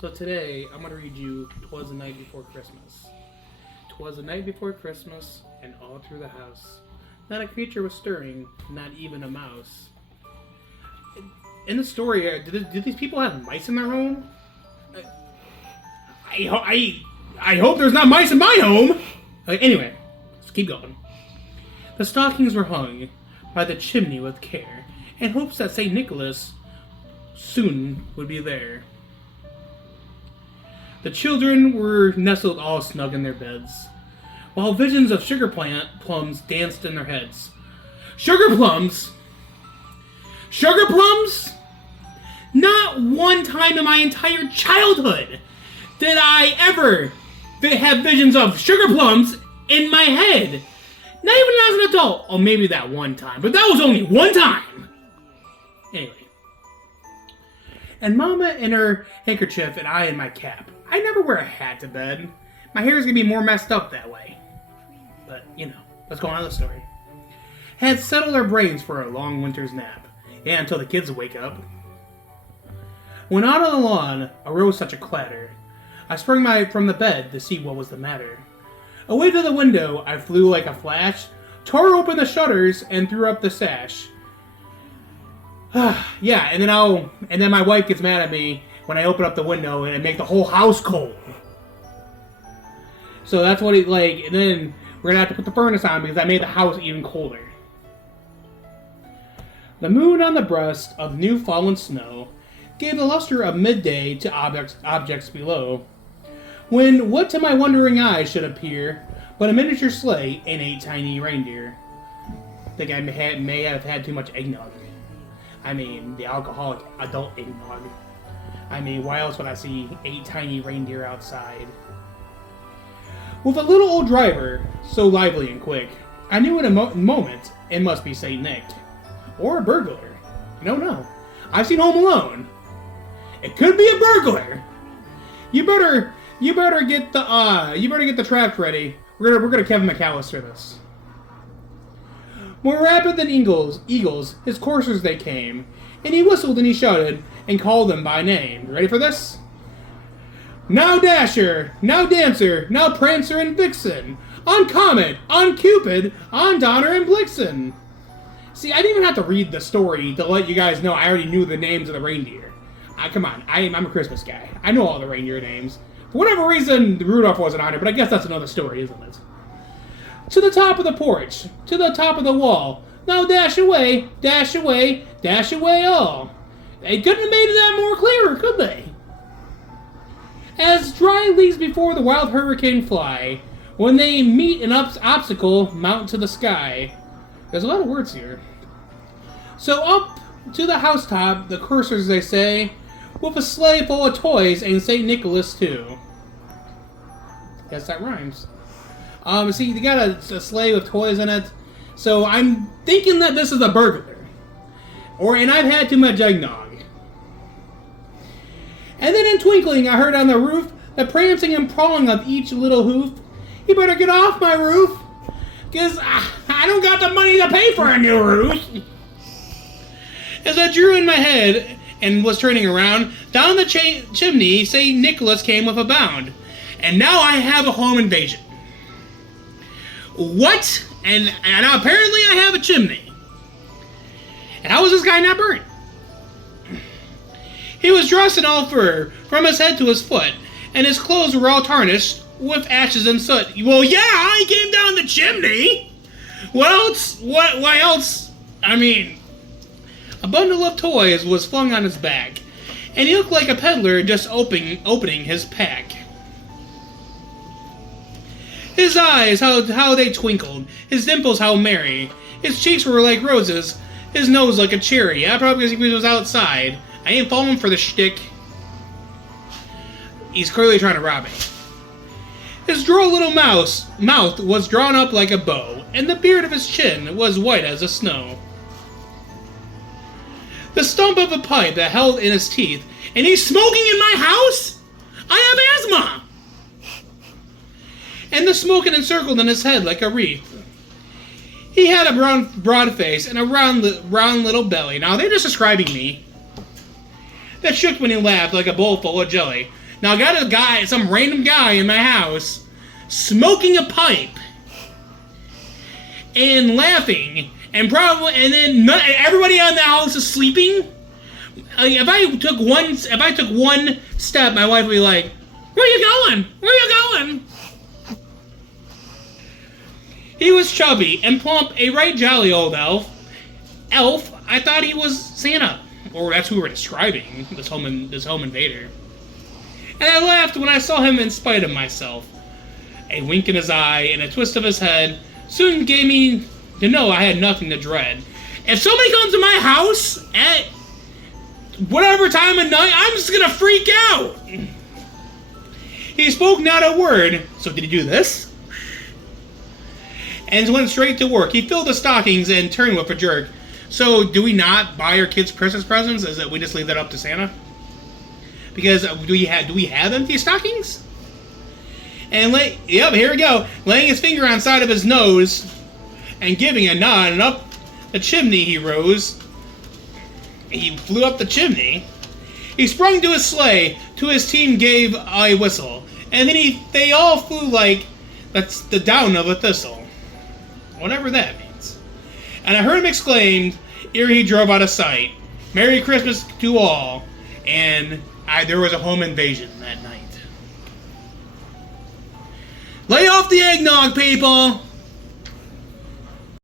So today, I'm going to read you "Twas the Night Before Christmas." "'Twas the night before Christmas, and all through the house, not a creature was stirring, not even a mouse. In the story, did these people have mice in their home? I hope there's not mice in my home! Anyway, let's keep going. The stockings were hung by the chimney with care, in hopes that St. Nicholas soon would be there. The children were nestled all snug in their beds, while visions of plums danced in their heads. Sugar plums? Sugar plums? Not one time in my entire childhood did I ever have visions of sugar plums in my head. Not even as an adult. Oh, maybe that one time, but that was only one time. Anyway. And Mama in her handkerchief and I in my cap. I never wear a hat to bed. My hair is going to be more messed up that way. But, let's go on to the story. Had settled our brains for a long winter's nap. Yeah, until the kids wake up. When out on the lawn arose such a clatter, I sprang from the bed to see what was the matter. Away to the window I flew like a flash, tore open the shutters, and threw up the sash. Yeah, and then my wife gets mad at me when I open up the window and I make the whole house cold. So that's what and then we're gonna have to put the furnace on because I made the house even colder. The moon on the breast of new fallen snow gave the luster of midday to objects below, when what to my wondering eyes should appear but a miniature sleigh and 8 tiny reindeer. I think I may have had too much eggnog. I mean, the alcoholic adult eggnog. I mean, why else would I see 8 tiny reindeer outside? With a little old driver, so lively and quick, I knew in a moment it must be Saint Nick. Or a burglar. No. I've seen Home Alone. It could be a burglar. You better get the traps ready. We're gonna Kevin McAllister this. More rapid than eagles, his coursers they came, and he whistled and he shouted, and called them by name. Ready for this? Now Dasher, now Dancer, now Prancer and Vixen, on Comet, on Cupid, on Donner and Blixen. See, I didn't even have to read the story to let you guys know I already knew the names of the reindeer. Come on, I'm a Christmas guy. I know all the reindeer names. For whatever reason, Rudolph wasn't on it, but I guess that's another story, isn't it? To the top of the porch, to the top of the wall, now dash away, dash away, dash away all. They couldn't have made it that more clearer, could they? As dry leaves before the wild hurricane fly, when they meet an obstacle, mount to the sky. There's a lot of words here. So up to the housetop, the coursers they say, with a sleigh full of toys and St. Nicholas too. Guess that rhymes. See, you got a sleigh with toys in it, so I'm thinking that this is a burglar. And I've had too much eggnog. And then in twinkling, I heard on the roof the prancing and pawing of each little hoof. You better get off my roof, because I don't got the money to pay for a new roof. As I drew in my head and was turning around, down the chimney St. Nicholas came with a bound. And now I have a home invasion. What? And apparently I have a chimney. And how was this guy not burnt? He was dressed in all fur, from his head to his foot, and his clothes were all tarnished with ashes and soot. Well, yeah, he came down the chimney. What else? Why else? I mean, a bundle of toys was flung on his back, and he looked like a peddler just opening his pack. His eyes, how they twinkled, his dimples how merry, his cheeks were like roses, his nose like a cherry. Yeah, probably because he was outside. I ain't falling for the shtick. He's clearly trying to rob me. His droll little mouth was drawn up like a bow, and the beard of his chin was white as the snow. The stump of a pipe that held in his teeth, and he's smoking in my house? I have asthma! And the smoke encircled in his head like a wreath. He had a broad face and a round little belly. Now, they're just describing me. That shook when he laughed like a bowl full of jelly. Now I got a guy, some random guy in my house, smoking a pipe and laughing, and then everybody on the house is sleeping. If I took one step, my wife would be like, "Where you going? Where you going?" He was chubby and plump, a right jolly old elf. I thought he was Santa, or that's who we're describing, this home invader. And I laughed when I saw him in spite of myself. A wink in his eye and a twist of his head soon gave me to know I had nothing to dread. If somebody comes to my house at whatever time of night, I'm just gonna freak out. He spoke not a word. So did he do this? And went straight to work. He filled the stockings and turned with a jerk. So do we not buy our kids Christmas presents? Is that we just leave that up to Santa? Because do we have empty stockings? And yep, here we go. Laying his finger on side of his nose and giving a nod, and up the chimney he rose. He flew up the chimney. He sprung to his sleigh. To his team gave a whistle, and then they all flew like that's the down of a thistle, whatever that means. And I heard him exclaim ere he drove out of sight, "Merry Christmas to all!" And there was a home invasion that night. Lay off the eggnog, people!